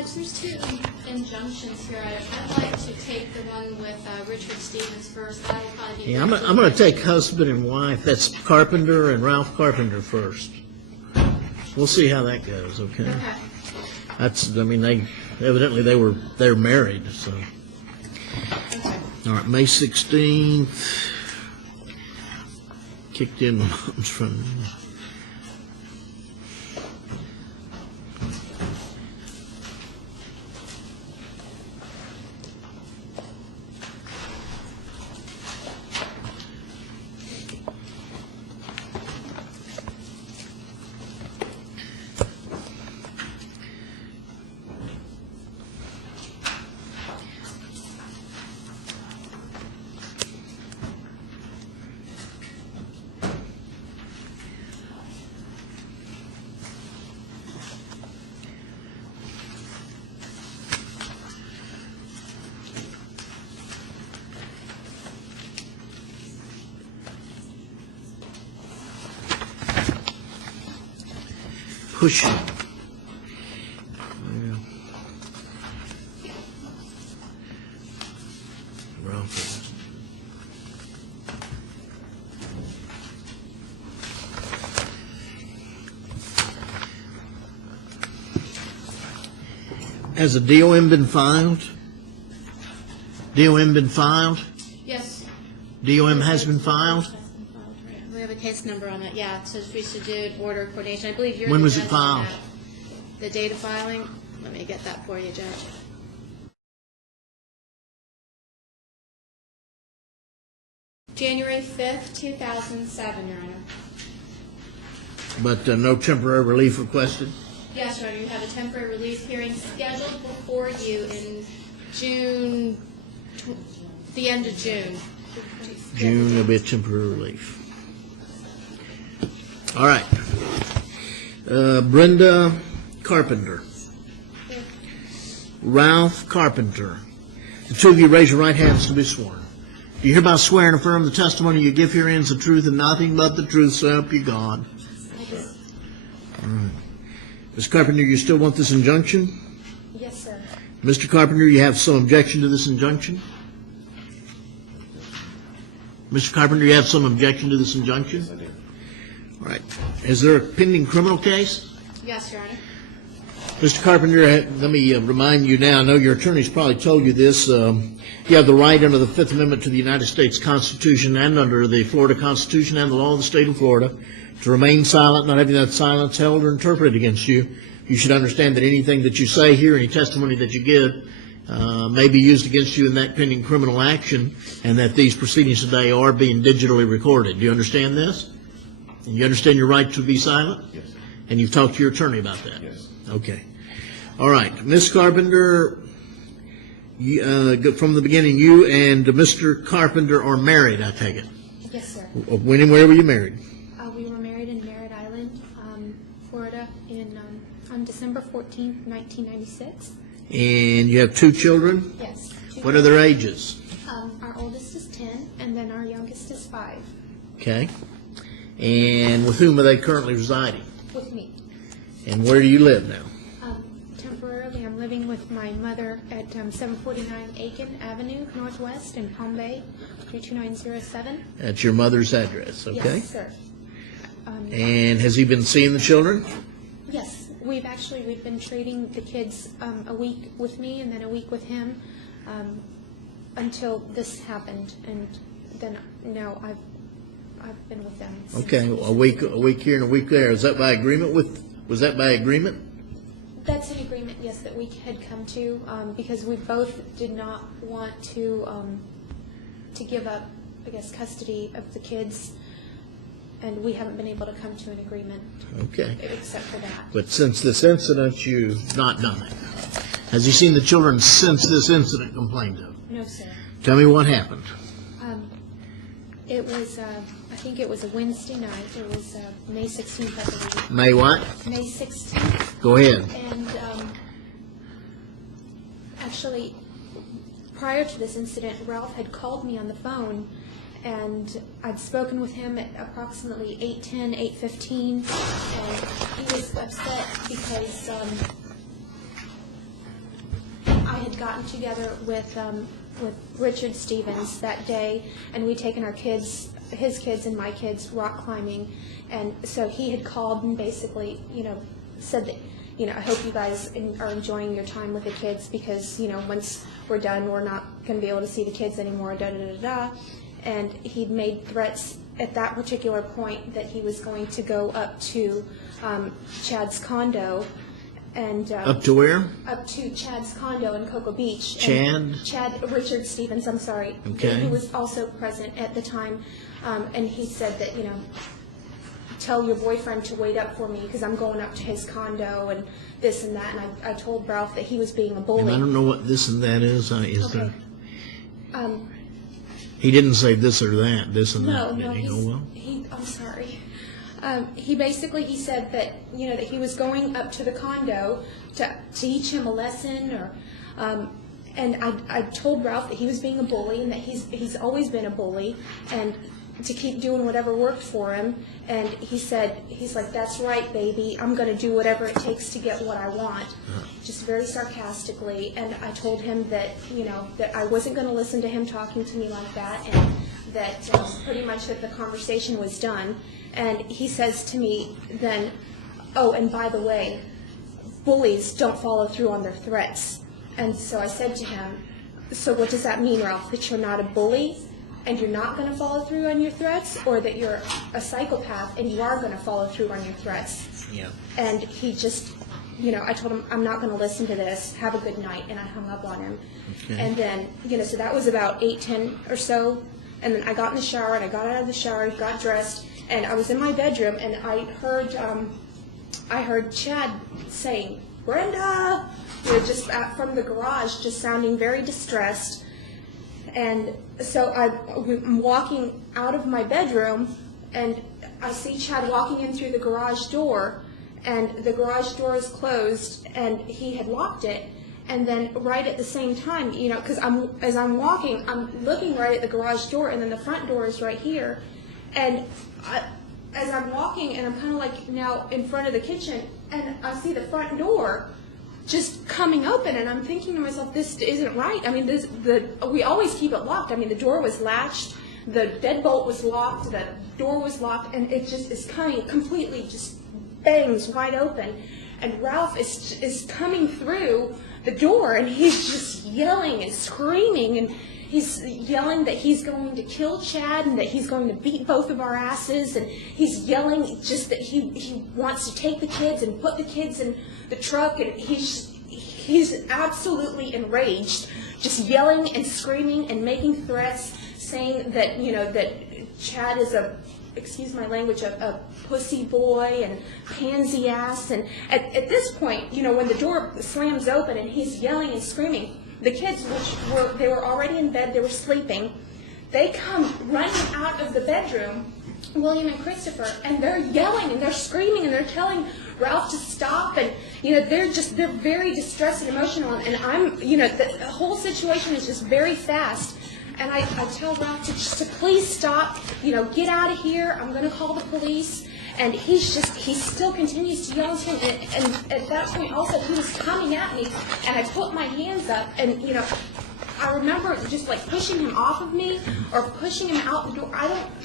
Judge, there's two injunctions here. I'd like to take the one with Richard Stevens first. That will probably be. Yeah, I'm going to take husband and wife. That's Carpenter and Ralph Carpenter first. We'll see how that goes. Okay. Okay. That's. I mean, they're married. So. Okay. All right, May 16th. Kicked in my mom's front. Pushing. Yeah. Ralph. Has a DOM been filed? DOM been filed? Yes. DOM has been filed? We have a case number on it. Yeah, it says we should do order of coordination. I believe you're. When the was it judge on filed? that. The date of filing. Let me get that for you, Judge. January 5th, 2007, Your Honor. But no temporary relief requested? Yes, Your Honor. You have a temporary relief hearing scheduled before you in June, the end of June. June, there'll be a temporary relief. All right. Brenda Carpenter. Ralph Carpenter. The two of you raise your right hands to be sworn. Do you hereby swear and affirm the testimony you give herein is the truth and nothing but the truth, so help you God? All right. Ms. Carpenter, you still want this injunction? Yes, sir. Mr. Carpenter, you have some objection to this injunction? Mr. Carpenter, you have some objection to this injunction? I do. All right. Is there a pending criminal case? Yes, Your Honor. Mr. Carpenter, let me remind you now, I know your attorney's probably told you this, you have the right under the Fifth Amendment to the United States Constitution and under the Florida Constitution and the law of the state of Florida to remain silent, not having that silence held or interpreted against you. You should understand that anything that you say here, any testimony that you give, may be used against you in that pending criminal action, and that these proceedings today are being digitally recorded. Do you understand this? And you understand your right to be silent? Yes. And you've talked to your attorney about that? Yes. Okay. All right. Ms. Carpenter, from the beginning, you and Mr. Carpenter are married, I take it? Yes, sir. When and where were you married? We were married in Merritt Island, Florida, on December 14th, 1996. And you have two children? Yes. What are their ages? Our oldest is 10, and then our youngest is 5. Okay. And with whom are they currently residing? With me. And where do you live now? Temporarily, I'm living with my mother at 749 Aiken Avenue, Northwest in Palm Bay, 32907. That's your mother's address, okay? Yes, sir. And has he been seeing the children? Yes, we've been trading the kids a week with me and then a week with him until this happened, and then now I've been with them. Okay, a week here and a week there. Is that by agreement was that by agreement? That's an agreement, yes, that we had come to because we both did not want to give up, I guess, custody of the kids, and we haven't been able to come to an agreement. Okay. Except for that. But since this incident, you've not done it. Has he seen the children since this incident complained of? No, sir. Tell me what happened. It was, I think it was a Wednesday night. It was May 16th, I believe. May what? May 16th. Go ahead. And actually, prior to this incident, Ralph had called me on the phone, and I'd spoken with him at approximately 8:10, 8:15, and he was upset because gotten together with Richard Stevens that day, and we'd taken our kids, his kids and my kids, rock climbing. And so he had called and basically, said that, I hope you guys are enjoying your time with the kids, because, once we're done, we're not going to be able to see the kids anymore, da-da-da-da. And he'd made threats at that particular point that he was going to go up to Chad's condo. And Up to where? Up to Chad's condo in Cocoa Beach. Chad? Richard Stevens, I'm sorry. Okay. He was also present at the time. And he said that, tell your boyfriend to wait up for me because I'm going up to his condo and this and that. And I told Ralph that he was being a bully. And I don't know what this and that is. Okay. He didn't say this or that, this and No, that. no, I'm sorry. He said that, that he was going up to the condo to teach him a lesson, or, and I told Ralph that he was being a bully and that he's always been a bully, and to keep doing whatever worked for him. And he's like, that's right, baby, I'm going to do whatever it takes to get what I want, just very sarcastically. And I told him that, that I wasn't going to listen to him talking to me like that, and that pretty much that the conversation was done. And he says to me then, oh, and by the way, bullies don't follow through on their threats. And so I said to him, so what does that mean, Ralph, that you're not a bully and you're not going to follow through on your threats, or that you're a psychopath and you are going to follow through on your threats? Yeah. And he just, I told him, I'm not going to listen to this. Have a good night. And I hung up on him. Okay. And then, so that was about 8:10 or so. And then I got in the shower, and I got out of the shower, got dressed, and I was in my bedroom, and I heard Chad saying, Brenda, just from the garage, just sounding very distressed. And so I'm walking out of my bedroom, and I see Chad walking in through the garage door, and the garage door is closed, and he had locked it. And then right at the same time, because as I'm walking, I'm looking right at the garage door, and then the front door is right here. And as I'm walking, and I'm kind of like now in front of the kitchen, and I see the front door just coming open, and I'm thinking to myself, this isn't right. I mean, we always keep it locked. I mean, the door was latched, the deadbolt was locked, the door was locked, and it just is coming completely, just bangs wide open. And Ralph is coming through the door, and he's just yelling and screaming, and he's yelling that he's going to kill Chad and that he's going to beat both of our asses, and he's yelling just that he wants to take the kids and put the kids in the truck, and he's absolutely enraged, just yelling and screaming and making threats, saying that that Chad is excuse my language, a pussy boy and pansy ass. And at this point, when the door slams open and he's yelling and screaming, the kids, they were already in bed, they were sleeping, they come running out of the bedroom, William and Christopher, and they're yelling and they're screaming and they're telling Ralph to stop, and they're very distressed and emotional, and I'm the whole situation is just very fast. And I tell Ralph to please stop, get out of here, I'm going to call the police. And he still continues to yell at him. And at that point also, he was coming at me, and I put my hands up, and, I remember just like pushing him off of me or pushing him out the door.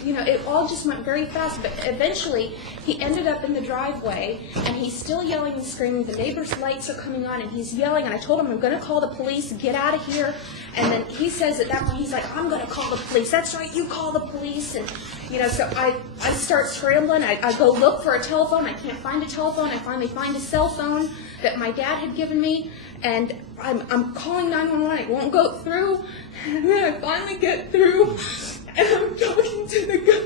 It all just went very fast, but eventually he ended up in the driveway, and he's still yelling and screaming. The neighbor's lights are coming on, and he's yelling, and I told him, I'm going to call the police, get out of here. And then he says at that point, he's like, I'm going to call the police. That's right, you call the police. And, so I start scrambling. I go look for a telephone. I can't find a telephone. I finally find a cell phone that my dad had given me. And I'm calling 911. It won't go through. And then I finally get through. And I'm talking to the guy.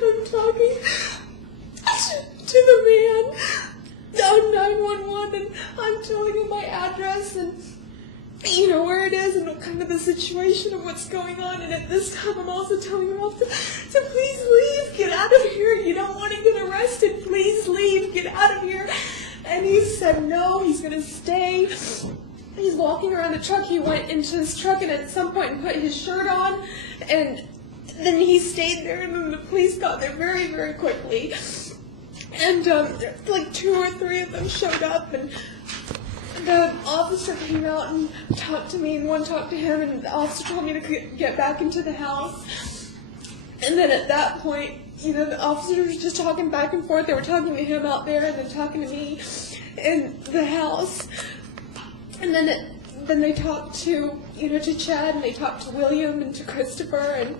I'm talking to the man on 911, and I'm telling him my address and where it is and kind of the situation of what's going on. And at this time I'm also telling him to please leave, get out of here, you don't want to get arrested, please leave, get out of here. And he said no, he's going to stay. He's walking around the truck. He went into his truck and at some point put his shirt on, and then he stayed there, and then the police got there very, very quickly. And like 2 or 3 of them showed up, and the officer came out and talked to me, and one talked to him, and the officer told me to get back into the house. And then at that point, you know, the officers were just talking back and forth. They were talking to him out there, and then talking to me in the house. And then they talked to, you know, to Chad, and they talked to William and to Christopher, and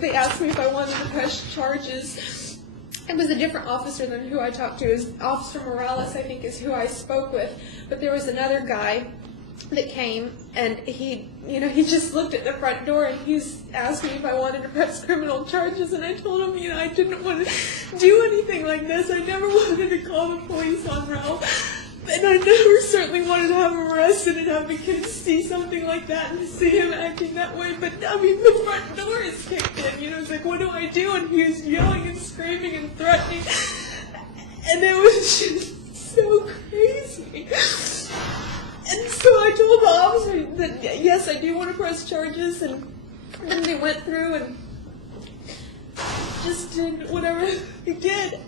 they asked me if I wanted to press charges. It was a different officer than who I talked to. It was Officer Morales, I think, is who I spoke with. But there was another guy that came, and he just looked at the front door, and he asked me if I wanted to press criminal charges, and I told him, you know, I didn't want to do anything like this. I never wanted to call the police on Ralph. And I never certainly wanted to have him arrested and have the kids see something like that and see him acting that way. But, I mean, the front door is kicked in. You know, it's like, what do I do? And he was yelling and screaming and threatening. And it was just so crazy. And so I told the officer that, yes, I do want to press charges. And then they went through and just did whatever they did.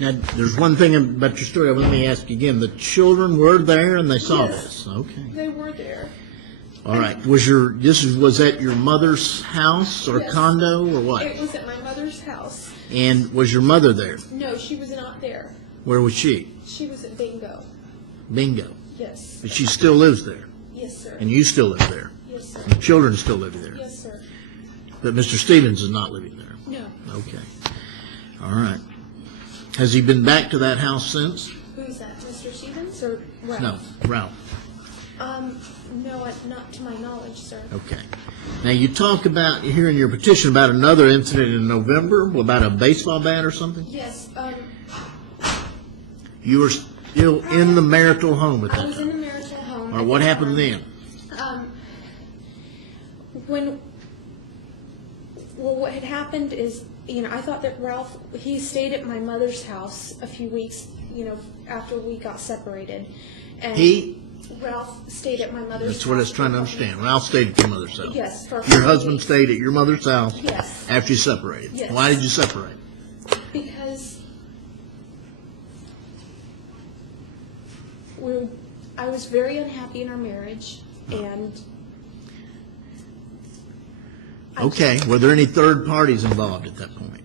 Now, there's one thing about your story. Let me ask you again. The children were there and they saw this. Okay. They were there. All right. Was that your mother's house or Yes. condo or what? It was at my mother's house. And was your mother there? No, she was not there. Where was she? She was at Bingo. Bingo. Yes. But she still lives there. Yes, sir. And you still live there. Yes, sir. The children still live there. Yes, sir. But Mr. Stevens is not living there. No. Okay. All right. Has he been back to that house since? Who's that? Mr. Stevens or Ralph? No, Ralph. No, not to my knowledge, sir. Okay. Now you talk about here in your petition about another incident in November about a baseball bat or something. Yes. You were still in the marital home at I that was in time. the marital home. All right. What happened then? What had happened is, you know, I thought that Ralph, he stayed at my mother's house a few weeks, you know, after we got separated. And Ralph stayed at my mother's house. That's what I was trying to understand. Ralph stayed at your mother's house. Yes. For Your husband stayed at your mother's house. Yes. After you separated. Yes. Why did you separate? Because I was very unhappy in our marriage, and Okay. Were there any third parties involved at that point?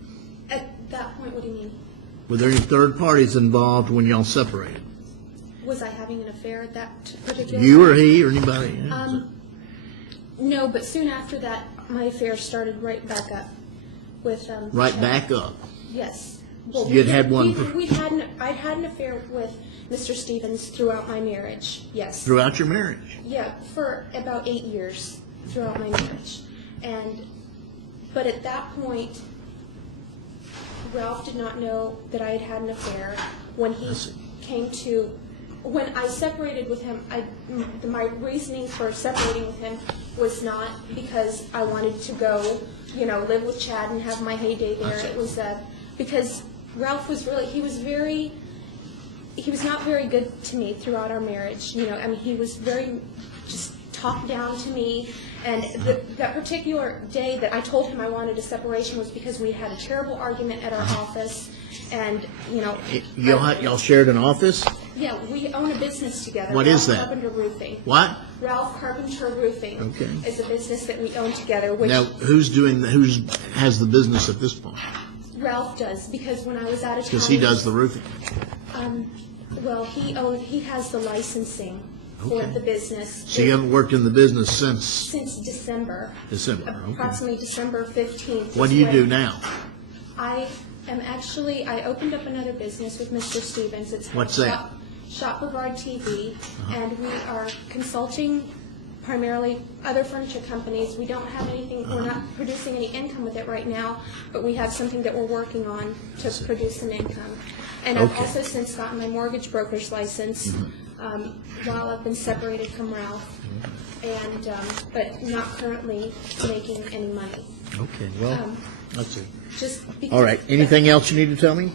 at that point, what do you mean? Were there any third parties involved when y'all separated? Was I having an affair at that particular You time? or he or anybody? No, but soon after that, my affair started right back up with Right Chad. back up. Yes. You had one I'd had an affair with Mr. Stevens throughout my marriage. Yes. throughout your marriage. Yeah, for about 8 years throughout my marriage. But at that point, Ralph did not know that I had had an affair. When he when I separated with him, my reasoning for separating with him was not because I wanted to go, you know, live with Chad and have my heyday there. It was because Ralph was he was not very good to me throughout our marriage. You know, I mean, he was very just talked down to me. And that particular day that I told him I wanted a separation was because we had a terrible argument at our office. And, you know... Y'all shared an office? Yeah, we own a business together. What is that? Ralph Carpenter Roofing. What? Ralph Carpenter Roofing. Okay. Is a business that we own together. Which Now, who has the business at this point? Ralph does, because when I was out of town... Because he does the roofing. Well, he has the licensing for the business. So you haven't worked in the business since December. December, okay. Approximately December 15th. What do you do now? I opened up another business with Mr. Stevens. It's called What's that? Shop Brevard TV, and we are consulting primarily other furniture companies. We don't have anything, we're not producing any income with it right now, but we have something that we're working on to produce an income. And I've also since gotten my mortgage broker's license while I've been separated from Ralph, and but not currently making any money. Okay, well, let's see. Just because, All right, anything else you need to tell me?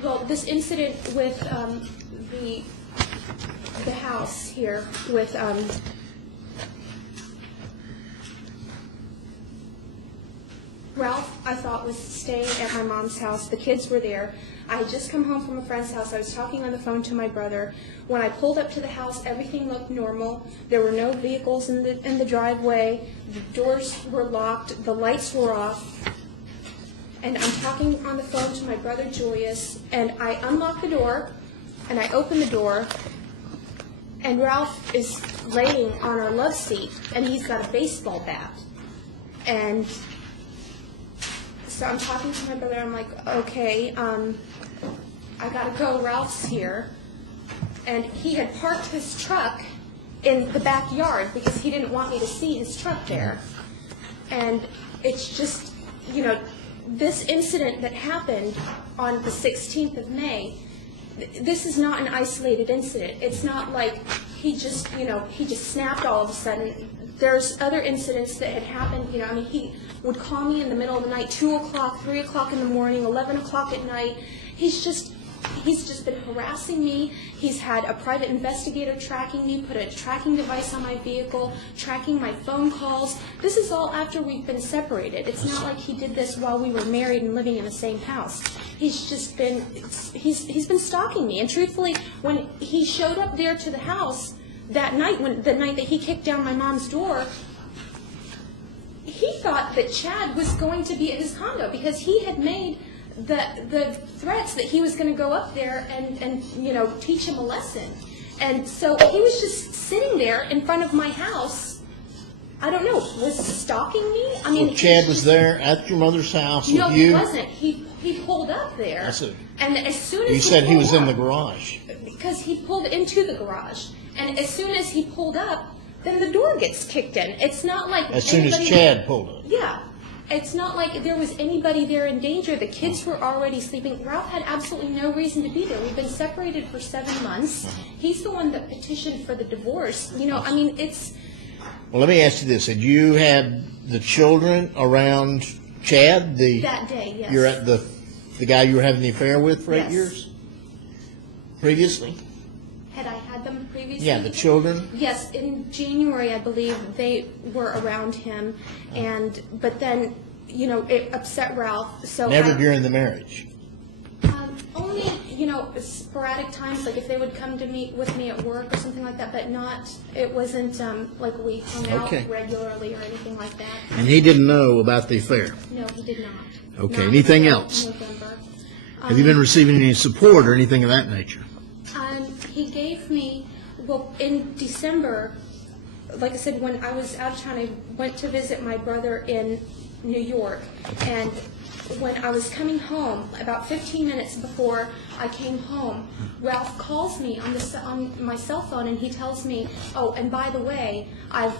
Well, this incident with the house here with Ralph, I thought, was staying at my mom's house. The kids were there. I had just come home from a friend's house. I was talking on the phone to my brother. When I pulled up to the house, everything looked normal. There were no vehicles in the driveway. The doors were locked. The lights were off. And I'm talking on the phone to my brother, Julius, and I unlock the door, and I open the door, and Ralph is laying on our love seat, and he's got a baseball bat. And so I'm talking to my brother, I'm like, okay, I gotta go, Ralph's here. And he had parked his truck in the backyard because he didn't want me to see his truck there. And it's just, this incident that happened on the 16th of May, this is not an isolated incident. It's not like he just snapped all of a sudden. There's other incidents that had happened, he would call me in the middle of the night, 2 o'clock, 3 o'clock in the morning, 11 o'clock at night. He's just been harassing me. He's had a private investigator tracking me, put a tracking device on my vehicle, tracking my phone calls. This is all after we've been separated. It's not like he did this while we were married and living in the same house. He's just been, he's been stalking me. And truthfully, when he showed up there to the house that night, the night that he kicked down my mom's door, he thought that Chad was going to be at his condo because he had made the threats that he was going to go up there and teach him a lesson. And so he was just sitting there in front of my house. I don't know, was stalking me? I mean, well, Chad was there at your mother's house with you? No, he wasn't. He pulled up there. I see. And as soon as you said he was in the garage. Because he pulled into the garage. And as soon as he pulled up, then the door gets kicked in. It's not like as soon as Chad pulled up. Yeah. It's not like there was anybody there in danger. The kids were already sleeping. Ralph had absolutely no reason to be there. We've been separated for 7 months. He's the one that petitioned for the divorce. It's... Well, let me ask you this. Had you had the children around Chad? That day, yes. You're at the guy you were having the affair with for 8 years? Previously? Had I had them previously? Yeah, the children? Yes, in January, I believe, they were around him, but then, it upset Ralph, so... Never during the marriage? Only, sporadic times, like if they would come to meet with me at work or something like that, but it wasn't like we hung out regularly or anything like that. And he didn't know about the affair? No, he did not. Okay, not anything else? November. Have you been receiving any support or anything of that nature? He gave me, in December, like I said, when I was out of town, I went to visit my brother in New York, and when I was coming home, about 15 minutes before I came home, Ralph calls me on my cell phone, and he tells me, oh, and by the way, I've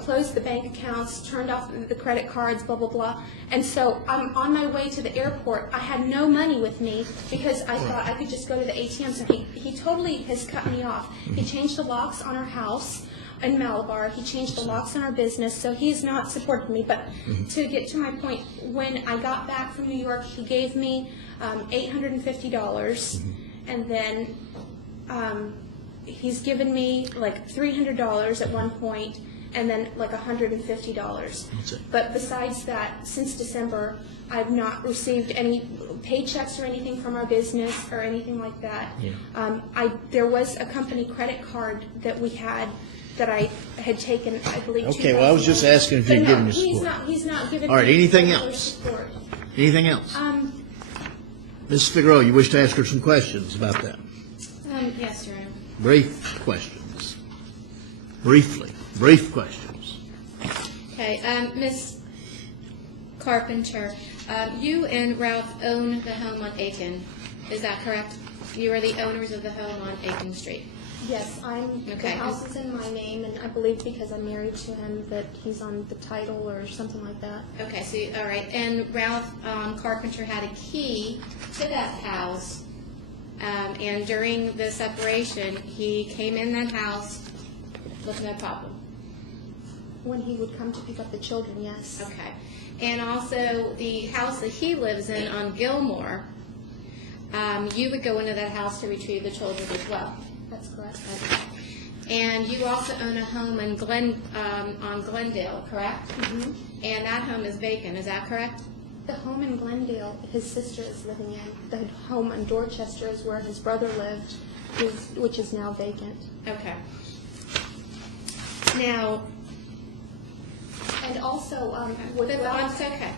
closed the bank accounts, turned off the credit cards, blah, blah, blah. And so I'm on my way to the airport. I had no money with me because I thought I could just go to the ATM. So he totally has cut me off. He changed the locks on our house in Malabar. He changed the locks on our business, so he's not supported me. But to get to my point, when I got back from New York, he gave me $850, and then he's given me like $300 at one point, and then like $150. But besides that, since December, I've not received any paychecks or anything from our business or anything like that. Yeah. There was a company credit card that we had that I had taken, I believe. Okay, well, I was just asking if you'd given you support. He's not given. All right, me anything else? Support. Anything else? Mrs. Figueroa, you wish to ask her some questions about that? Yes, Your Honor. Brief questions. Brief questions. Okay, Miss Carpenter, you and Ralph own the home on Aiken. Is that correct? You are the owners of the home on Aiken Street. Yes, the house is in my name, and I believe because I'm married to him that he's on the title or something like that. Okay, so, all right. And Ralph Carpenter had a key to that house, and during the separation, he came in that house with no problem. When he would come to pick up the children, yes. Okay. And also, the house that he lives in on Gilmore, you would go into that house to retrieve the children as well. That's correct. And you also own a home in on Glendale, correct? Mhm. And that home is vacant, is that correct? The home in Glendale, his sister is living in. The home in Dorchester is where his brother lived, which is now vacant. Okay. Now, And also, with Ralph, okay.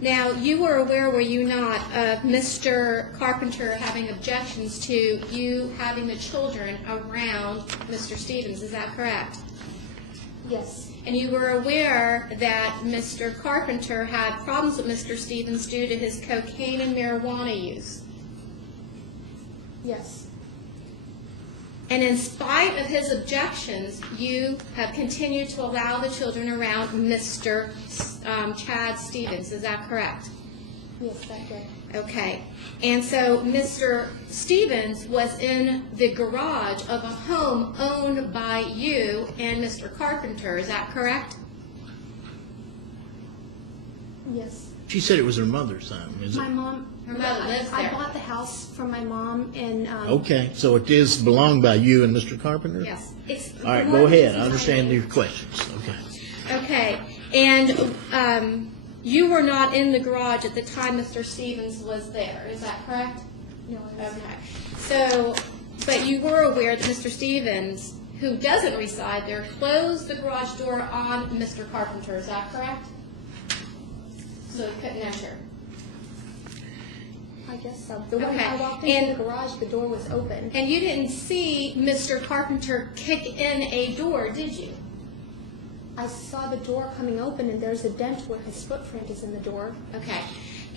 Now, you were aware, were you not, of Mr. Carpenter having objections to you having the children around Mr. Stevens, is that correct? yes, And you were aware that Mr. Carpenter had problems with Mr. Stevens due to his cocaine and marijuana use. yes, And in spite of his objections, you have continued to allow the children around Mr. Chad Stevens. Is that correct? yes, that day. Okay. And so Mr. Stevens was in the garage of a home owned by you and Mr. Carpenter. Is that correct? Yes. She said it was her mother's home, is My it? mom. Her mother lives I there. bought the house from my mom, and Okay, so it is belonged by you and Mr. Carpenter? Yes. It's All right, the go mortgage ahead. is I understand behind your questions. Okay. you. Okay. And you were not in the garage at the time Mr. Stevens was there. Is that correct? no, I was Okay. So, but you were aware that Mr. Stevens, who doesn't reside there, closed the garage door on Mr. Carpenter. Is that correct? So he couldn't enter. I guess so. When Okay. I walked into And- the garage, the door was open. And you didn't see Mr. Carpenter kick in a door, did you? I saw the door coming open, and there's a dent where his footprint is in the door. Okay.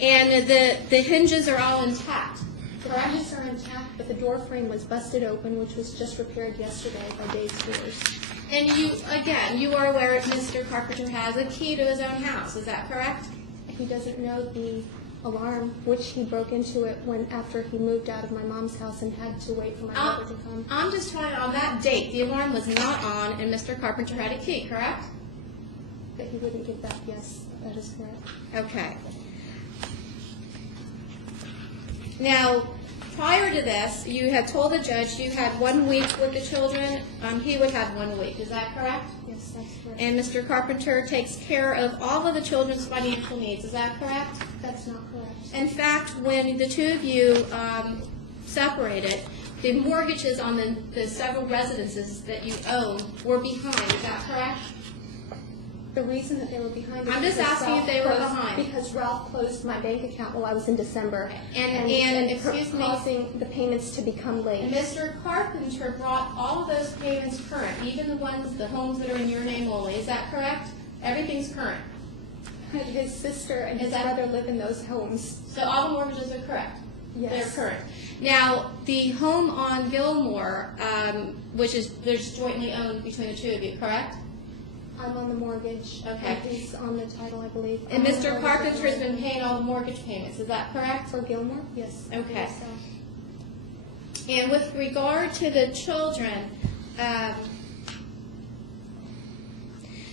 And the hinges are all intact. The hinges are intact, but the door frame was busted open, which was just repaired yesterday by Dave's Doors. And you, again, you are aware that Mr. Carpenter has a key to his own house. Is that correct? He doesn't know the alarm, which he broke into it after he moved out of my mom's house and had to wait for my mother to come. I'm just trying on that date, the alarm was not on and Mr. Carpenter had a key, correct? But he wouldn't give that. Yes, that is correct. Okay. Now, prior to this, you had told the judge you had 1 week with the children. He would have 1 week. Is that correct? Yes, that's correct. And Mr. Carpenter takes care of all of the children's financial needs. Is that correct? That's not correct. In fact, when the two of you separated, the mortgages on the several residences that you own were behind. Is that correct? The reason that they were behind. I'm is just because asking if they were behind. Because Ralph closed my bank account while I was in December, And excuse me. causing the payments to become And late. Mr. Carpenter brought all of those payments current, even the homes that are in your name only. Is that correct? Everything's current. His sister and Is his that- brother live in those homes. So all the mortgages are correct? Yes. They're current. Now, the home on Gilmore, which is, there's jointly owned between the two of you, correct? I'm on the mortgage. Okay. And he's on the title, I believe. And I'm on Mr. the Carpenter's mortgage. been paying all the mortgage payments, is that correct? For Gilmore? Yes. I Okay. believe so. And with regard to the children,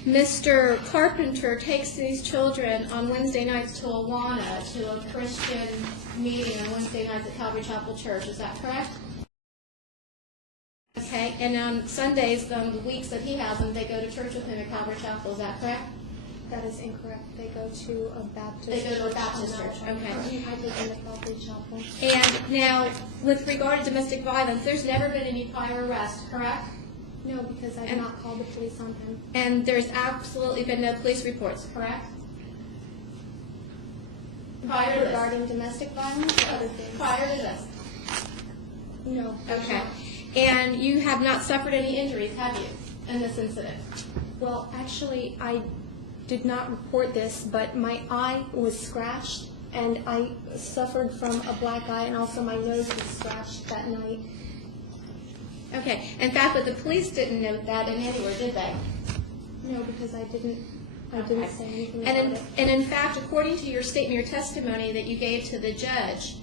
Mr. Carpenter takes these children on Wednesday nights to Awana, to a Christian meeting on Wednesday nights at Calvary Chapel Church, is that correct? Okay, and on Sundays, the weeks that he has them, they go to church with him at Calvary Chapel, is that correct? That is incorrect. They go to a Baptist They go to a church Baptist on church, Alpha. okay. I take them to Calvary Chapel. And now, with regard to domestic violence, there's never been any prior arrest, correct? No, because I did And- not call the police on him. And there's absolutely been no police reports, correct? Prior to this? Regarding domestic violence or other things? Prior to this? No. Okay. And you have not suffered any injuries, have you, in this incident? Well, actually, I did not report this, but my eye was scratched, and I suffered from a black eye, and also my nose was scratched that night. Okay. In fact, but the police didn't note that in anywhere, did they? No, because I didn't Okay. say anything And about it. in fact, according to your statement, your testimony that you gave to the judge,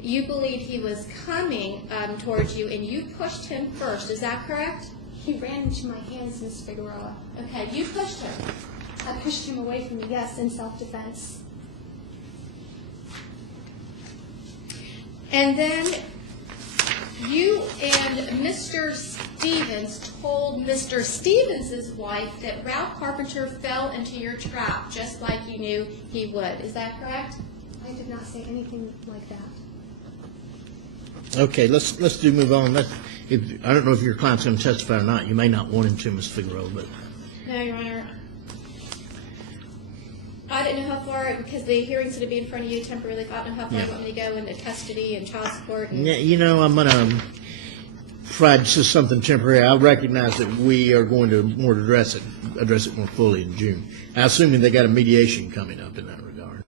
you believed he was coming towards you, and you pushed him first. Is that correct? He ran into my hands, Miss Figueroa. Okay, you pushed him. I pushed him away from me, yes, in self-defense. And then you and Mr. Stevens told Mr. Stevens' wife that Ralph Carpenter fell into your trap, just like you knew he would. Is that correct? I did not say anything like that. Okay, let's do move on. I don't know if your client's going to testify or not. You may not want him to, Ms. Figueroa, but No, Your Honor. I didn't know how far, because the hearing's going to be in front of you temporarily, I don't know how far you want me to go into custody and child support. And yeah, you know, I'm going to try just something temporary. I recognize that we are going to address it more fully in June. Assuming they got a mediation coming up in that regard.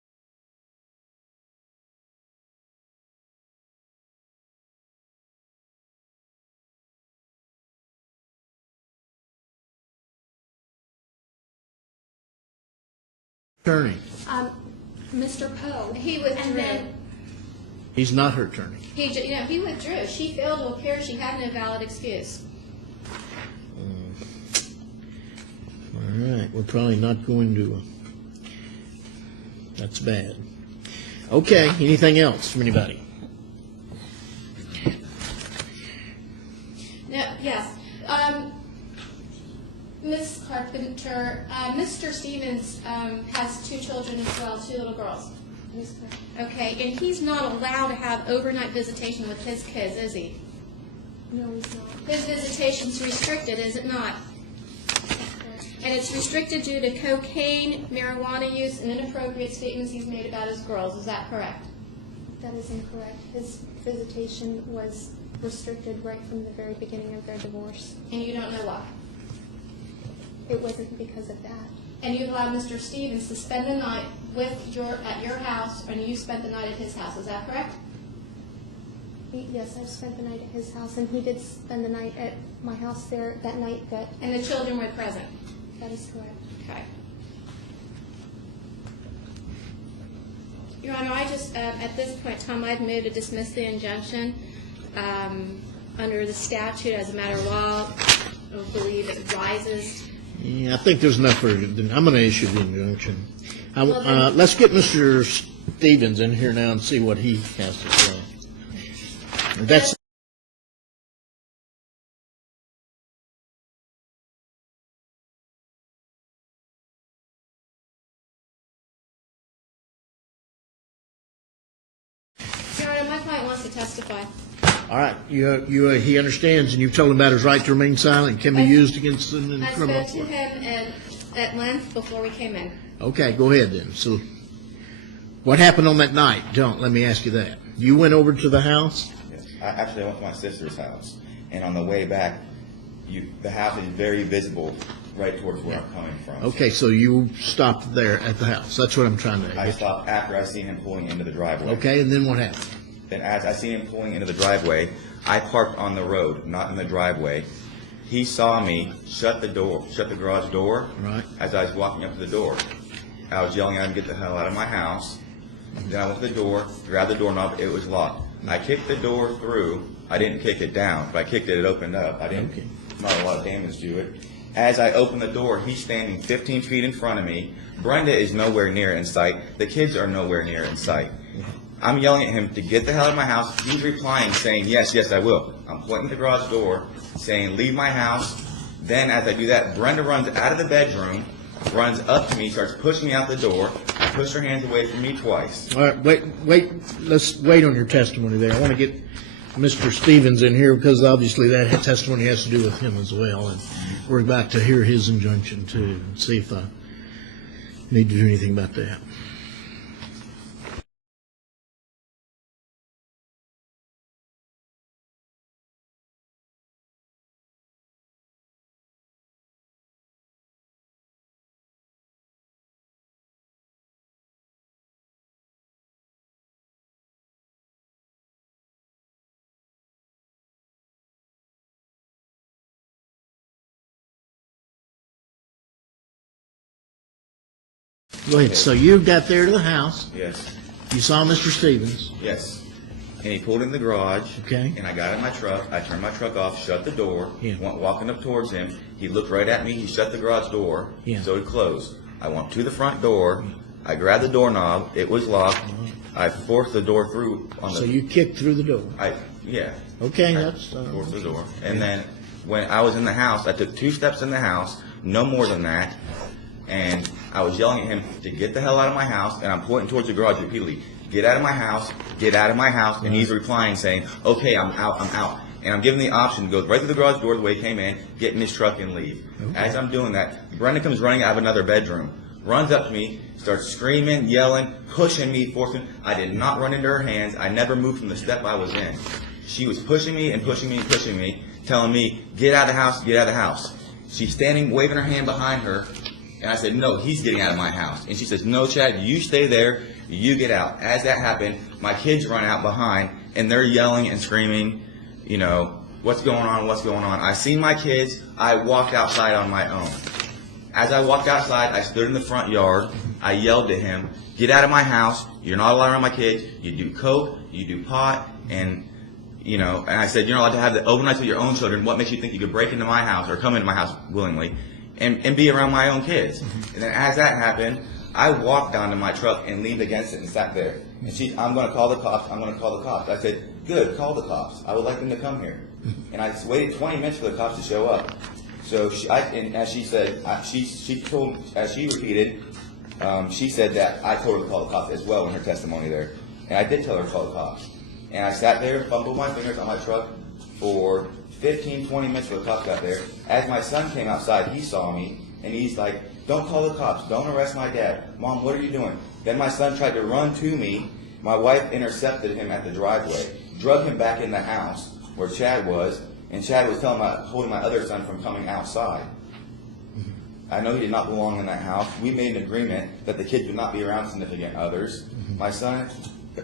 Attorney. Mr. Poe. he withdrew. And then, He's not her attorney. He withdrew. She failed to appear. She had no valid excuse. All right, we're probably not going to. That's bad. Okay, anything else from anybody? No, yes. Ms. Carpenter, Mr. Stevens has 2 children as well, 2 little girls. Okay, and he's not allowed to have overnight visitation with his kids, is he? no, he's not. His visitation's restricted, is it not? And it's restricted due to cocaine, marijuana use, and inappropriate statements he's made about his girls. Is that correct? That is incorrect. His visitation was restricted right from the very beginning of their divorce. And you don't know why? It wasn't because of that. And you allowed Mr. Stevens to spend the night at your house, and you spent the night at his house. Is that correct? Yes, I spent the night at his house, and he did spend the night at my house there that night. And the children were present. That is correct. Okay. Your Honor, I just, at this point in time, I'd move to dismiss the injunction under the statute as a matter of law. I believe it rises. Yeah, I think there's enough for. I'm going to issue the injunction. Well, Let's get Mr. Stevens in here now and see what he has to say. That's. Your Honor, my client wants to testify. All right, he understands, and you've told him about his right to remain silent, can be used against him in I criminal spoke to court. him at length before we came in. Okay, go ahead then. So, what happened on that night? Let me ask you that. You went over to the house? Yes. I went to my sister's house, and on the way back, the house is very visible right towards where I'm coming from. Okay, so you stopped there at the house. That's what I'm trying to I get. stopped after I seen him pulling into the driveway. Okay, and then what happened? Then as I seen him pulling into the driveway, I parked on the road, not in the driveway. He saw me shut the garage door. Right. As I was walking up to the door. I was yelling at him, get the hell out of my house. Then I went to the door, grabbed the doorknob, it was locked. I kicked the door through. I didn't kick it down, but I kicked it opened up. I didn't, not a lot of damage to it. As I opened the door, he's standing 15 feet in front of me. Brenda is nowhere near in sight. The kids are nowhere near in sight. I'm yelling at him to get the hell out of my house. He's replying, saying, yes, yes, I will. I'm pointing the garage door, saying, leave my house. Then as I do that, Brenda runs out of the bedroom, runs up to me, starts pushing me out the door, pushed her hands away from me twice. All right, wait. Let's wait on your testimony there. I want to get Mr. Stevens in here because obviously that testimony has to do with him as well, and we're about to hear his injunction too, and see if I need to do anything about that. Go ahead. So you got there to the house. Yes, You saw Mr. Stevens. yes. And he pulled in the garage. Okay. And I got in my truck. I turned my truck off, shut the door, Yeah. went walking up towards him. He looked right at me. He shut the garage door. Yeah. So it closed. I went to the front door. I grabbed the doorknob. It was locked. I forced the door through on the. So you kicked through the door. Yeah. Okay, I that's. forced the door. And then when I was in the house, I took 2 steps in the house, no more than that, and I was yelling at him to get the hell out of my house, and I'm pointing towards the garage repeatedly. Get out of my house, get out of my house, and he's replying saying, okay, I'm out, I'm out. And I'm given the option to go right through the garage door the way he came in, get in his truck and leave. Okay. As I'm doing that, Brenda comes running out of another bedroom, runs up to me, starts screaming, yelling, pushing me, forcing. I did not run into her hands. I never moved from the step I was in. She was pushing me and pushing me and pushing me, telling me, get out of the house, get out of the house. She's standing, waving her hand behind her, and I said, no, he's getting out of my house. And she says, no, Chad, you stay there, you get out. As that happened, my kids run out behind, and they're yelling and screaming, you know, what's going on, what's going on. I seen my kids, I walked outside on my own. As I walked outside, I stood in the front yard, I yelled to him, get out of my house, you're not allowed around my kids, you do coke, you do pot, and, you know, and I said, you're not allowed to have the overnights with your own children, what makes you think you could break into my house, or come into my house willingly, and be around my own kids. And then as that happened, I walked down to my truck and leaned against it and sat there. And I'm going to call the cops, I'm going to call the cops. I said, good, call the cops. I would like them to come here. And I waited 20 minutes for the cops to show up. So and as she said, she told, as she repeated, she said that I told her to call the cops as well in her testimony there. And I did tell her to call the cops. And I sat there, fumbled my fingers on my truck for 15, 20 minutes before the cops got there. As my son came outside, he saw me, and he's like, don't call the cops, don't arrest my dad. Mom, what are you doing? Then my son tried to run to me. My wife intercepted him at the driveway, drug him back in the house where Chad was, and Chad was holding my other son from coming outside. I know he did not belong in that house. We made an agreement that the kids would not be around significant others. My son,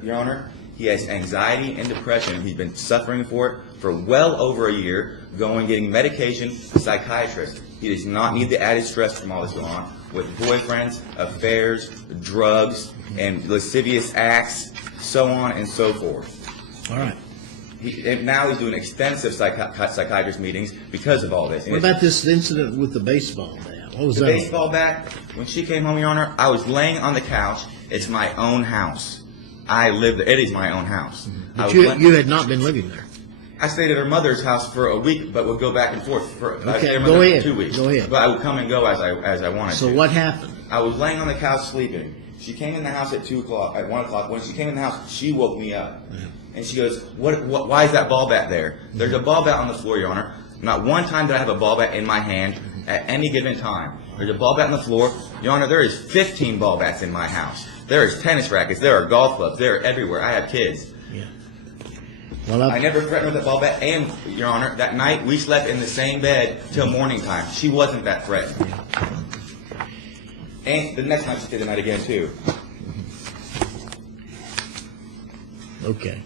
Your Honor, he has anxiety and depression. He's been suffering for it for well over a year, getting medication, psychiatrist. He does not need the added stress from all this going on with boyfriends, affairs, drugs, and lascivious acts, so on and so forth. All right. And now he's doing extensive psychiatrist meetings because of all this. What about this incident with the baseball bat? What was the that? Baseball bat, when she came home, Your Honor, I was laying on the couch. It's my own house. I live there. It is my own house. But you had not been living there. I stayed at her mother's house for a week, but would go back and forth for Okay, go ahead. 2 weeks. Go ahead. But I would come and go as I wanted to. So what happened? I was laying on the couch sleeping. She came in the house at 2 o'clock, at 1 o'clock. When she came in the house, she woke me up. Yeah. And she goes, why is that ball bat there? There's a ball bat on the floor, Your Honor. Not one time did I have a ball bat in my hand at any given time. There's a ball bat on the floor. Your Honor, there is 15 ball bats in my house. There is tennis rackets. There are golf clubs. They're everywhere. I have kids. Yeah. Well, I never threatened with a ball bat. And, Your Honor, that night we slept in the same bed till morning time. She wasn't that threatened. And the next night she stayed the night again, too. Okay.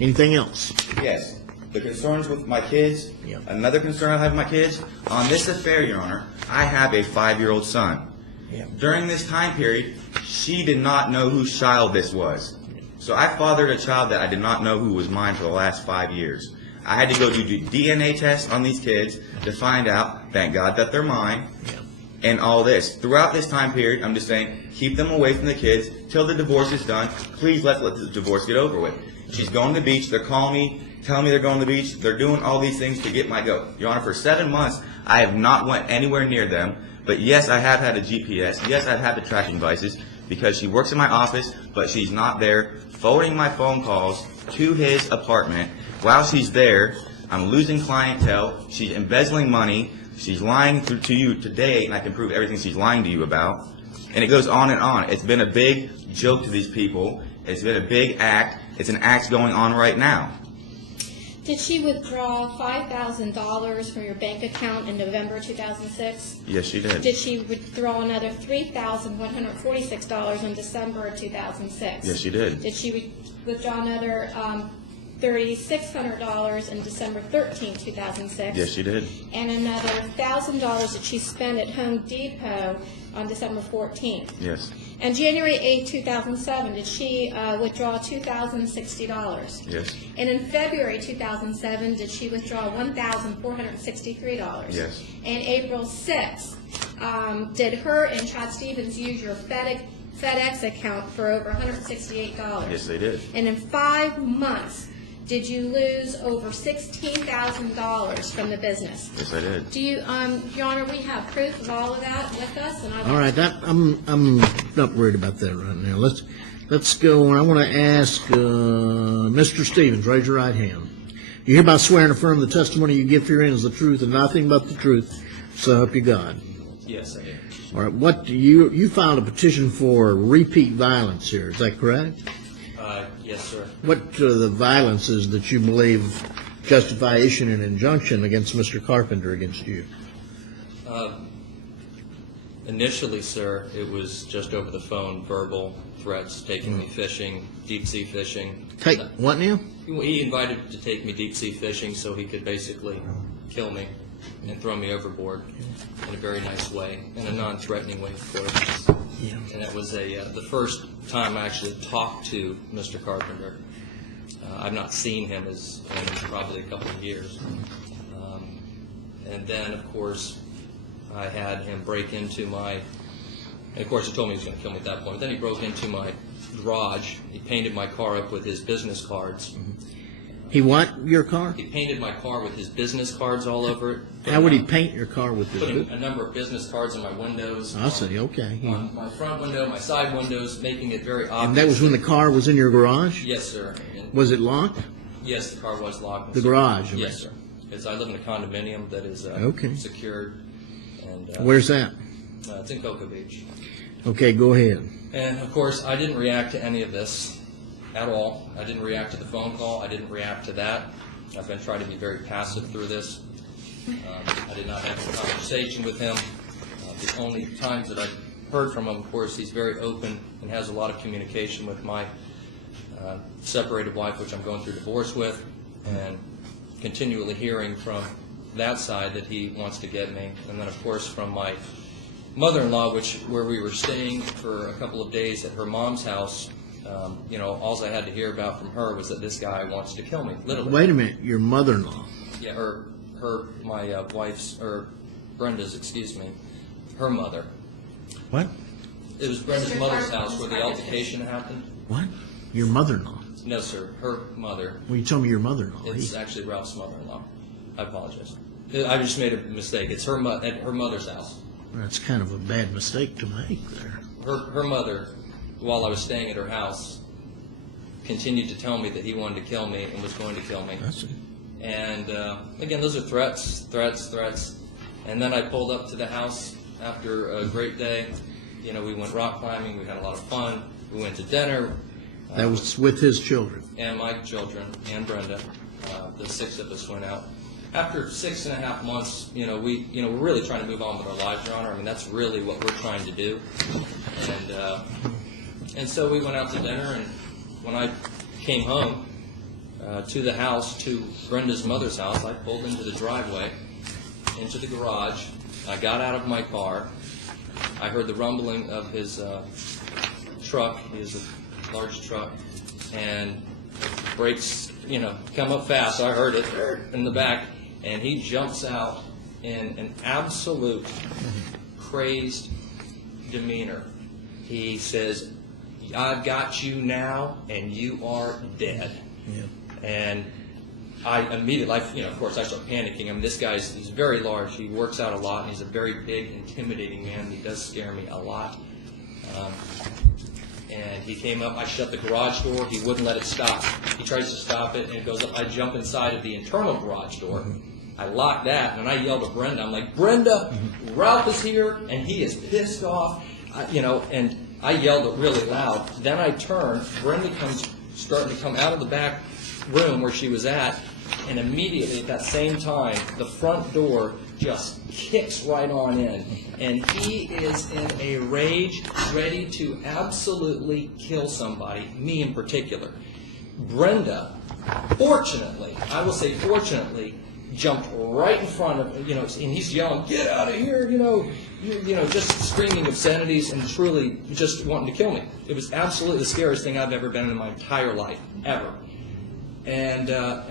Anything else? Yes. The concerns with my kids. Yeah. Another concern I have with my kids. On this affair, Your Honor, I have a 5-year-old son. Yeah. During this time period, she did not know whose child this was. So I fathered a child that I did not know who was mine for the last 5 years. I had to go do DNA tests on these kids to find out, thank God, that they're mine. Yeah. And all this. Throughout this time period, I'm just saying, keep them away from the kids till the divorce is done. Please let the divorce get over with. She's going to the beach. They're calling me, telling me they're going to the beach. They're doing all these things to get my goat. Your Honor, for 7 months, I have not went anywhere near them. But yes, I have had a GPS. Yes, I've had the tracking devices because she works in my office, but she's not there forwarding my phone calls to his apartment. While she's there, I'm losing clientele. She's embezzling money. She's lying to you today, and I can prove everything she's lying to you about. And it goes on and on. It's been a big joke to these people. It's been a big act. It's an act going on right now. Did she withdraw $5,000 from your bank account in November 2006? Yes, she did. Did she withdraw another $3,146 in December 2006? Yes, she did. Did she withdraw another $3,600 in December 13, 2006? Yes, she did. And another $1,000 that she spent at Home Depot on December 14th? Yes. And January 8, 2007, did she withdraw $2,060? Yes. And in February 2007, did she withdraw $1,463? Yes. And April 6, did her and Chad Stevens use your FedEx account for over $168? Yes, they did. And in 5 months, did you lose over $16,000 from the business? Yes, I did. Do you, Your Honor, we have proof of all of that with us, and I. All right, I'm not worried about that right now. Let's go on. I want to ask Mr. Stevens, raise your right hand. You hereby swear and affirm the testimony you give herein is the truth and nothing but the truth, so help you God. Yes, I do. All right, what do you filed a petition for repeat violence here, is that correct? Yes, sir. What are the violences that you believe justify issuing an injunction against Mr. Carpenter against you? Initially, sir, it was just over the phone, verbal threats, taking me fishing, deep sea fishing. Take what now? He invited to take me deep sea fishing so he could basically kill me and throw me overboard in a very nice way, in a non-threatening way, of course. Yeah. And that was the first time I actually talked to Mr. Carpenter. I've not seen him in probably a couple of years. And then, of course, I had him break into my, and of course he told me he was going to kill me at that point. Then he broke into my garage. He painted my car up with his business cards. He what, your car? He painted my car with his business cards all over it. How would he paint your car with Putting his? a number of business cards on my windows. I see, okay. On my front window, my side windows, making it very obvious. And that was when the car was in your garage? Yes, sir. And Was it locked? yes, the car was locked. The garage, I mean. Yes, sir. Because I live in a condominium that is Okay. secured. And Where's that? it's in Cocoa Beach. Okay, go ahead. And of course, I didn't react to any of this at all. I didn't react to the phone call. I didn't react to that. I've been trying to be very passive through this. I did not have a conversation with him. The only times that I've heard from him, of course, he's very open and has a lot of communication with my separated wife, which I'm going through divorce with, and continually hearing from that side that he wants to get me. And then, of course, from my mother-in-law, where we were staying for a couple of days at her mom's house, all I had to hear about from her was that this guy wants to kill me, literally. Wait a minute, your mother-in-law? Yeah, my wife's, or Brenda's, excuse me, her mother. What? It was Brenda's mother's house where the altercation happened. What? Your mother-in-law? No, sir, her mother. Well, you told me your mother-in-law. It's actually Ralph's mother-in-law. I apologize. I just made a mistake. It's her at her mother's house. That's kind of a bad mistake to make there. Her mother, while I was staying at her house, continued to tell me that he wanted to kill me and was going to kill me. That's it. And again, those are threats. And then I pulled up to the house after a great day. We went rock climbing. We had a lot of fun. We went to dinner. That was with his children. And my children and Brenda. The six of us went out. After 6.5 months, we're really trying to move on with our lives, Your Honor. I mean, that's really what we're trying to do. And so we went out to dinner, and when I came home to the house, to Brenda's mother's house, I pulled into the driveway, into the garage. I got out of my car. I heard the rumbling of his truck. He has a large truck, and brakes, come up fast. So I heard it in the back. And he jumps out in an absolute crazed demeanor. He says, "I've got you now, and you are dead." Yeah. And I immediately, of course, I start panicking. I mean, this he's very large. He works out a lot, and he's a very big, intimidating man. He does scare me a lot. And he came up. I shut the garage door. He wouldn't let it stop. He tries to stop it, and it goes up. I jump inside of the internal garage door. I lock that, and I yelled at Brenda. I'm like, "Brenda, Ralph is here, and he is pissed off." And I yelled it really loud. Then I turn. Brenda starting to come out of the back room where she was at, and immediately at that same time, the front door just kicks right on in. And he is in a rage, ready to absolutely kill somebody, me in particular. Brenda, fortunately, I will say fortunately, jumped right in front of, and he's yelling, "Get out of here," just screaming obscenities and truly just wanting to kill me. It was absolutely the scariest thing I've ever been in my entire life, ever. And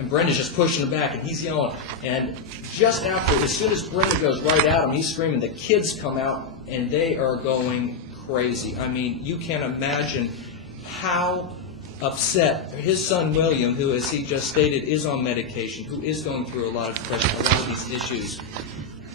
Brenda's just pushing him back, and he's yelling. And just after, as soon as Brenda goes right at him, he's screaming. The kids come out, and they are going crazy. I mean, you can't imagine how upset. His son William, who, as he just stated, is on medication, who is going through a lot of depression, a lot of these issues,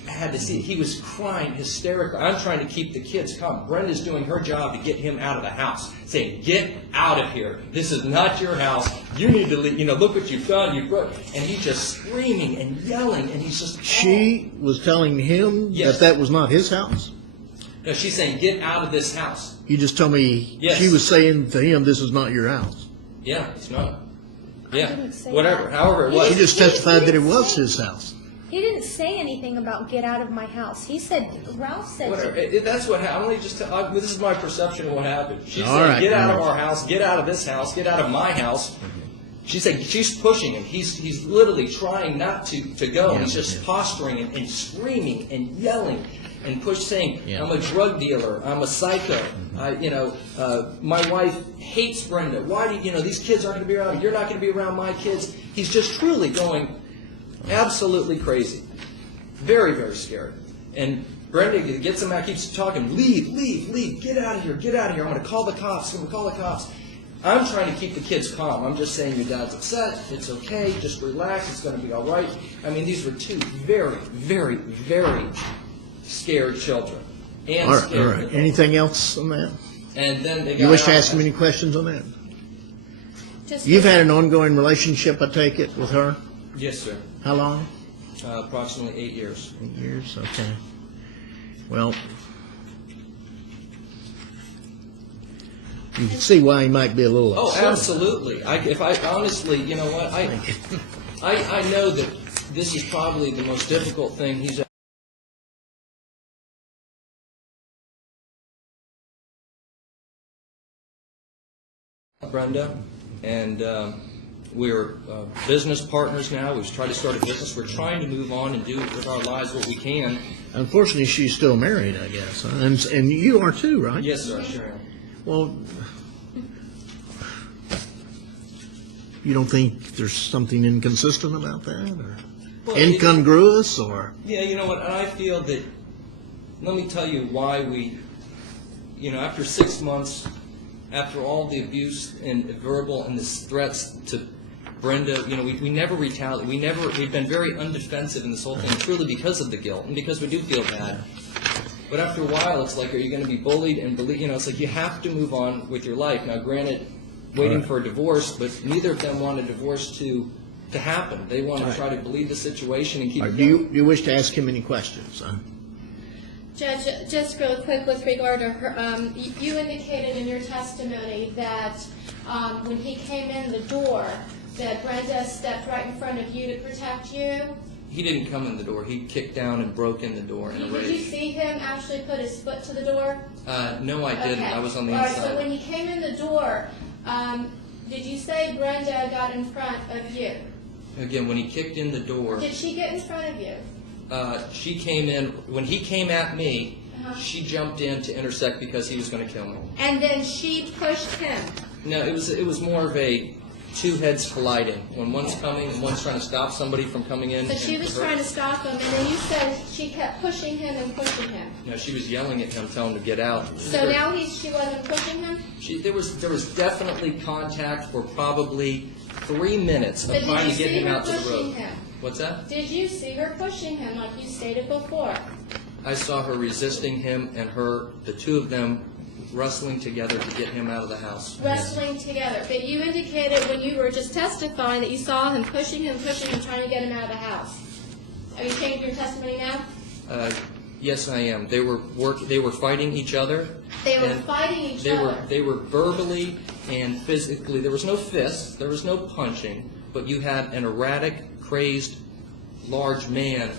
had to see, he was crying hysterical. I'm trying to keep the kids calm. Brenda's doing her job to get him out of the house, saying, get out of here. This is not your house. You need to leave. Look what you've done. And he's just screaming and yelling, and he's just... She was telling him Yes. that was not his house? No, she's saying, get out of this house. You just told me Yes. she was saying to him, this is not your house. Yeah, it's not. Yeah, didn't say whatever. that. However it He was. just testified that it was his house. He didn't say anything about get out of my house. He said, Ralph said, Whatever. That's what happened. This is my perception of what happened. She All said, right, get out all of right. our house, get out of this house, get out of my house. She said she's pushing him. He's literally trying not to go. Yeah, He's just yeah. posturing and screaming and yelling and saying, Yeah. I'm a drug dealer. I'm a psycho. My wife hates Brenda. Why do these kids aren't going to be around? You're not going to be around my kids. He's just truly going absolutely crazy. Very, very scary. And Brenda gets him out, keeps talking, leave, get out of here, I'm going to call the cops, I'm trying to keep the kids calm. I'm just saying your dad's upset, it's okay, just relax, it's going to be all right. I mean, these were two very, very, very scared children. And All right, all scared right. adults. Anything else on that? And then they You got wish to out- ask him any questions on that? just You've had an ongoing relationship, I take it, with her? Yes, sir. How long? Approximately 8 years. 8 years, okay. Well, you can see why he might be a little Oh, upset. absolutely. If I honestly, you know what, I know that this is probably the most difficult thing he's Brenda, and we're business partners now. We've tried to start a business. We're trying to move on and do with our lives what we can. Unfortunately, she's still married, I guess. Huh? And you are too, right? Yes, sir, sure am. Well, you don't think there's something inconsistent about that? Or Well, incongruous? Or Yeah, you know what, and I feel that, let me tell you why we, after 6 months, after all the abuse and verbal and the threats to Brenda, we never retaliated. We've been very undefensive in this whole thing, truly because of the guilt and because we do feel bad. But after a while, it's like, are you going to be bullied and believe? It's like you have to move on with your life. Now, granted, waiting for a divorce, but neither of them want a divorce to happen. They want to try to believe the situation and keep it going. do you wish to ask him any questions? Huh? Judge, just real quick with regard to her, you indicated in your testimony that when he came in the door, that Brenda stepped right in front of you to protect you. He didn't come in the door. He kicked down and broke in the door in a Did you rage. see him actually put his foot to the door? No, I didn't. Okay. I was on the All right, inside. so when he came in the door, did you say Brenda got in front of you? Again, when he kicked in the door, Did she get in front of you? she came in. When he came at me, Uh-huh. she jumped in to intersect because he was going to kill me. And then she pushed him. No, it was more of a two heads colliding. When one's coming and one's trying to stop somebody from coming in. So she and was hurt- trying to stop him, and then you said she kept pushing him and pushing him. No, she was yelling at him, telling him to get out. So now she wasn't pushing him? There was definitely contact for probably 3 minutes of But did trying you to get see him her out to the pushing road. him? What's that? Did you see her pushing him like you stated before? I saw her resisting him and the two of them wrestling together to get him out of the house. Wrestling together. But you indicated when you were just testifying that you saw him pushing him, trying to get him out of the house. Are you changing your testimony now? Yes, I am. They were fighting each other. They were and fighting each other. They were verbally and physically. There was no fists. There was no punching. But you had an erratic, crazed, large man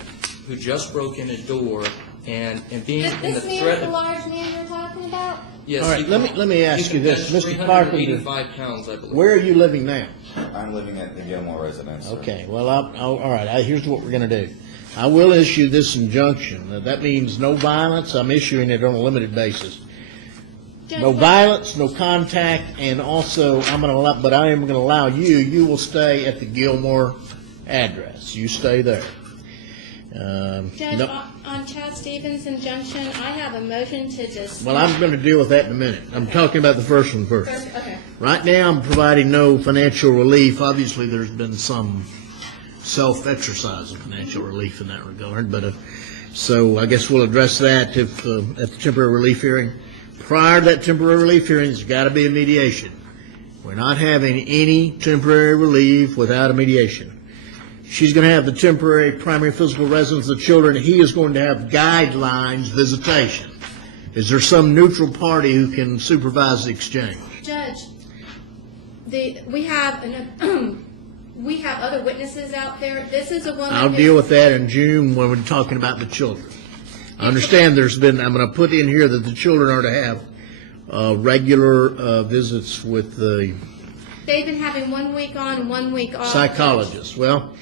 who just broke in a door and being in the This man threat is the of... large man you're talking about? Yes, All right, let me ask you this, He's Mr. Carpenter. 385 pounds, I believe. Where are you living now? I'm living at the Gilmore residence. sir. Okay, well, all right, here's what we're going to do. I will issue this injunction. That means no violence. I'm issuing it on a limited basis. No violence, no contact, and also I am going to allow you will stay at the Gilmore address. You stay there. Judge, no- on Chad Stevens' injunction, I have a motion to dismiss. Well, I'm going to deal with that in a minute. I'm talking about the first one first. Okay. Right now, I'm providing no financial relief. Obviously, there's been some self-exercise of financial relief in that regard, but so I guess we'll address that if at the temporary relief hearing. Prior to that temporary relief hearing, there's got to be a mediation. We're not having any temporary relief without a mediation. She's going to have the temporary primary physical residence of the children. He is going to have guidelines visitation. Is there some neutral party who can supervise the exchange? Judge, we have we have other witnesses out there. This is a woman. I'll deal with that in June when we're talking about the children. I understand I'm going to put in here that the children are to have regular visits with the They've been having 1 week on, 1 week off. psychologist. Well,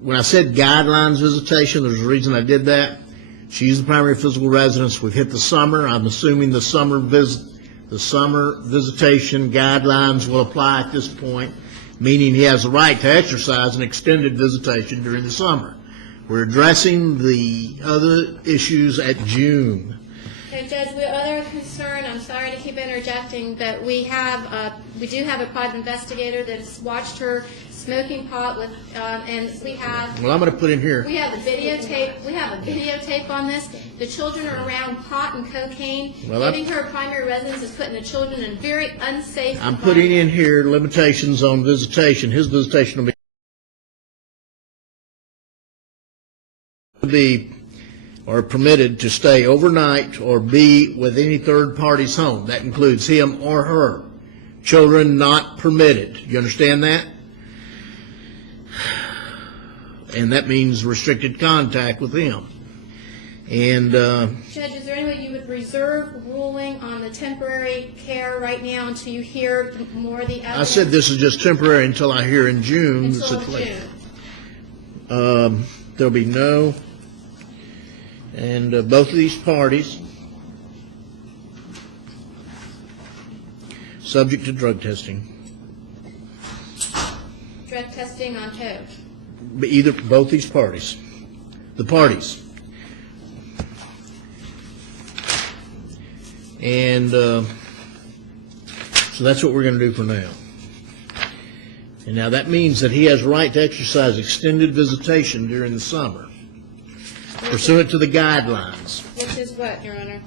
when I said guidelines visitation, there's a reason I did that. She's the primary physical residence. We've hit the summer. I'm assuming the summer visitation guidelines will apply at this point, meaning he has the right to exercise an extended visitation during the summer. We're addressing the other issues at June. Okay, Judge, the other concern, I'm sorry to keep interjecting, but we do have a private investigator that has watched her smoking pot with, and we have. Well, I'm going to put in here. We have a videotape. We have a videotape on this. The children are around pot and cocaine. Well, Giving her a primary residence is putting the children in very unsafe. I'm putting in here limitations on visitation. His visitation will be or permitted to stay overnight or be with any third party's home. That includes him or her. Children not permitted. You understand that? And that means restricted contact with him. And Judge, is there any way you would reserve ruling on the temporary care right now until you hear more of the evidence? I said this is just temporary until I hear in June. Until June. There'll be no, and both of these parties subject to drug testing. Drug testing on who? Both these parties, the parties, and so that's what we're going to do for now. And now that means that he has a right to exercise extended visitation during the summer, pursuant to the guidelines. Which is what, Your Honor?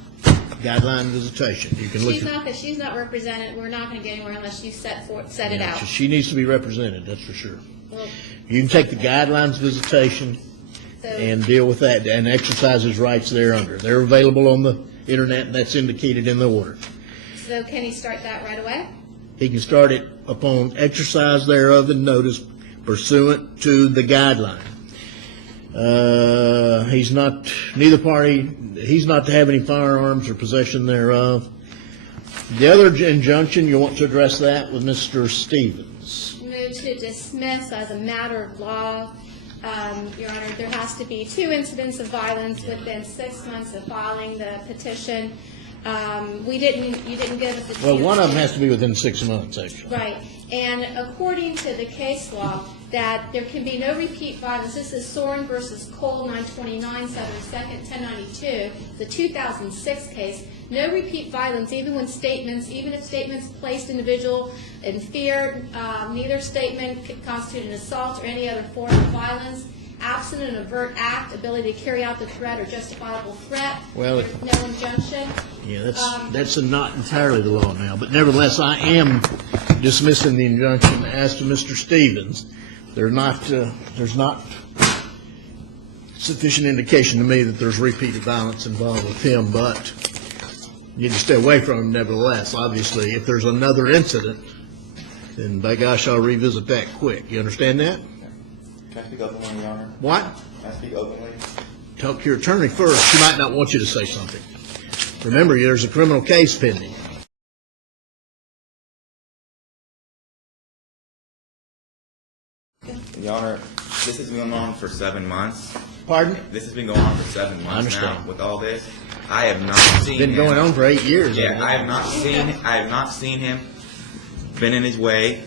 Guideline visitation. You can look at. She's not represented. We're not going to get anywhere unless you set it out. So she needs to be represented. That's for sure. Well, You can take the guidelines visitation so, and deal with that and exercise his rights there under. They're available on the internet, and that's indicated in the order. so can he start that right away? He can start it upon exercise thereof and notice pursuant to the guideline. He's not to have any firearms or possession thereof. The other injunction, you want to address that with Mr. Stevens. Move to dismiss as a matter of law. Your Honor, there has to be 2 incidents of violence within 6 months of filing the petition. You didn't give us the Well, one of them has to be within 6 months, actually. Right, and according to the case law, that there can be no repeat violence. This is Soren versus Cole, 929, 7nd, 1092, the 2006 case. No repeat violence, even if statements placed individual in fear, neither statement could constitute an assault or any other form of violence. Absent an overt act, ability to carry out the threat or justifiable threat, Well, there's no injunction. Yeah, that's not entirely the law now, but nevertheless, I am dismissing the injunction as to Mr. Stevens. There's not sufficient indication to me that there's repeated violence involved with him, but you need to stay away from him nevertheless. Obviously, if there's another incident, then by gosh, I'll revisit that quick. You understand that? Can I speak openly, Your Honor? What? Can I speak openly? Talk to your attorney first. She might not want you to say something. Remember, there's a criminal case pending. Your Honor, this has been going on for 7 months. Pardon? This has been going on for 7 months understand. now with all this. I have not seen Been him. going on for 8 years. Yeah, I have not seen him been in his way,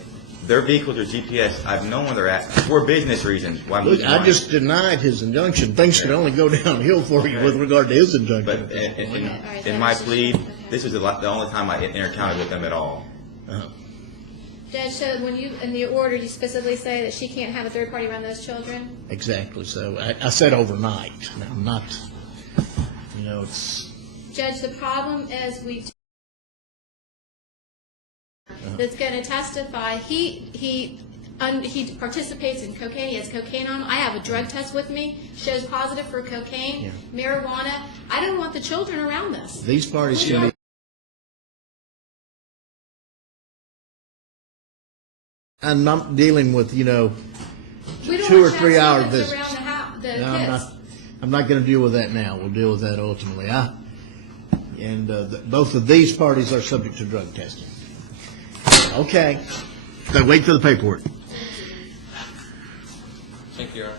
Their vehicles are GPS. I've known where they're at for business reasons. Why I'm losing I money. just denied his injunction. Things could only go downhill for you with regard to his injunction. But at this point. in my plea, this was the only time I encountered with them at all. Judge, so when you, in the order, you specifically say that she can't have a third party around those children? Exactly. So I said overnight. Now, not, it's. Judge, the problem is that's going to testify, he participates in cocaine, he has cocaine on him. I have a drug test with me, shows positive for cocaine, marijuana. I don't want the children around this. These parties can be. I'm not dealing with, We don't 2 or want 3 hour shots visits. around the No, kids. I'm not going to deal with that now. We'll deal with that ultimately. Both of these parties are subject to drug testing. Okay. So wait for the paperwork. Thank you, Your Honor.